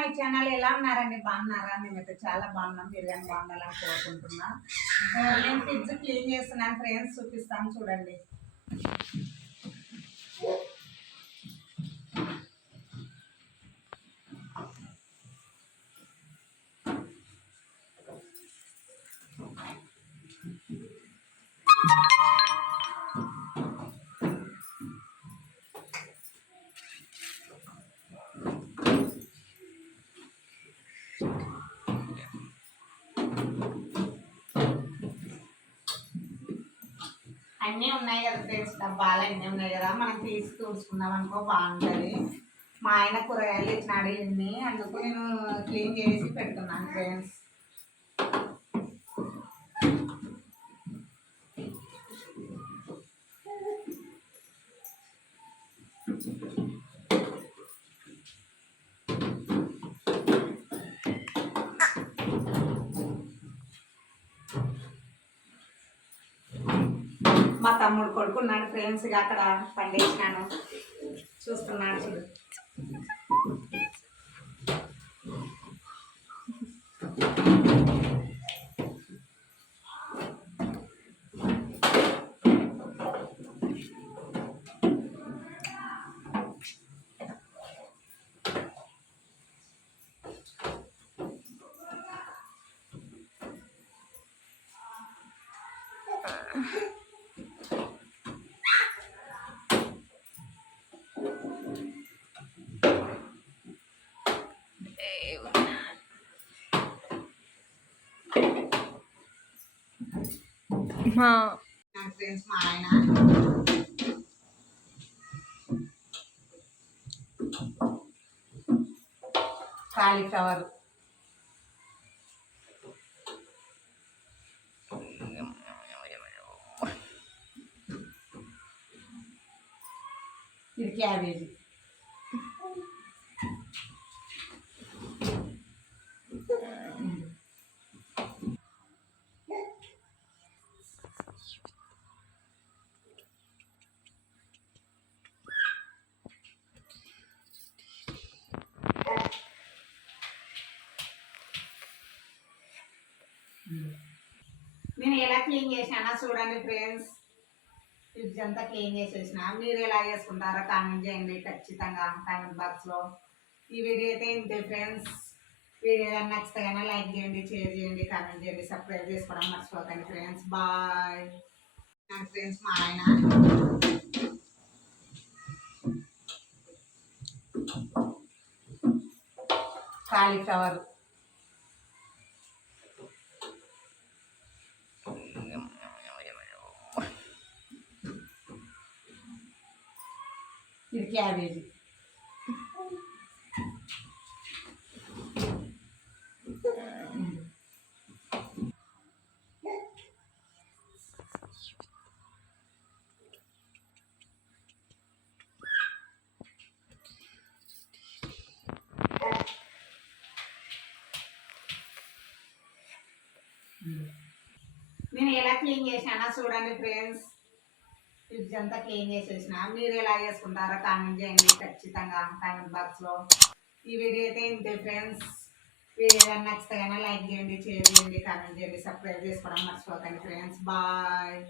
My channel. ఎలా ఉన్నారండి? బాగున్నారా? మేమైతే చాలా బాగున్నాం. మీరు కానీ బాగుండాలని కోరుకుంటున్నా. నేను ఫ్రిడ్జ్ క్లీన్ చేస్తున్నాను ఫ్రెండ్స్, చూపిస్తాను చూడండి. అన్నీ ఉన్నాయి కదా ఫ్రెండ్స్, డబ్బాలు అన్నీ ఉన్నాయి కదా, మనం తీసి తుడుచుకున్నాం అనుకో బాగుంటుంది. మా ఆయన కూరగాయలు ఇచ్చినాడు ఇన్ని, అందుకు నేను క్లీన్ చేసి పెడుతున్నాను ఫ్రెండ్స్. మా తమ్ముడు కొడుకున్నాడు ఫ్రెండ్స్, అక్కడ పండేసినాను, చూస్తున్నాను చూడు. ఫ్రెండ్స్ మా ఆయన కాలీఫ్లవర్, ఇది క్యాబేజీ, నేను ఎలా క్లీన్ చేసినా చూడండి ఫ్రెండ్స్. ఫ్రిడ్జ్ అంతా క్లీన్ చేసేసిన. మీరు ఎలా చేసుకుంటారో కామెంట్ చేయండి ఖచ్చితంగా కామెంట్ బాక్స్లో. ఈ వీడియో అయితే ఇంతే ఫ్రెండ్స్. వీడియో నచ్చితే కానీ లైక్ చేయండి, షేర్ చేయండి, కామెంట్ చేయండి, సబ్స్క్రైబ్ చేసుకోవడం మర్చిపోకండి ఫ్రెండ్స్. బాయ్. ఫ్రెండ్స్ మా ఆయన కాలీఫ్లవర్, ఇది క్యాబేజీ, నేను ఎలా క్లీన్ చేసినా చూడండి ఫ్రెండ్స్. ఫ్రిడ్జ్ అంతా క్లీన్ చేసేసిన. మీరు ఎలా చేసుకుంటారో కామెంట్ చేయండి ఖచ్చితంగా కామెంట్ బాక్స్లో. ఈ వీడియో అయితే ఇంతే ఫ్రెండ్స్. వీడియో నచ్చితే కానీ లైక్ చేయండి, షేర్ చేయండి, కామెంట్ చేయండి, సబ్స్క్రైబ్ చేసుకోవడం మర్చిపోకండి ఫ్రెండ్స్. బాయ్.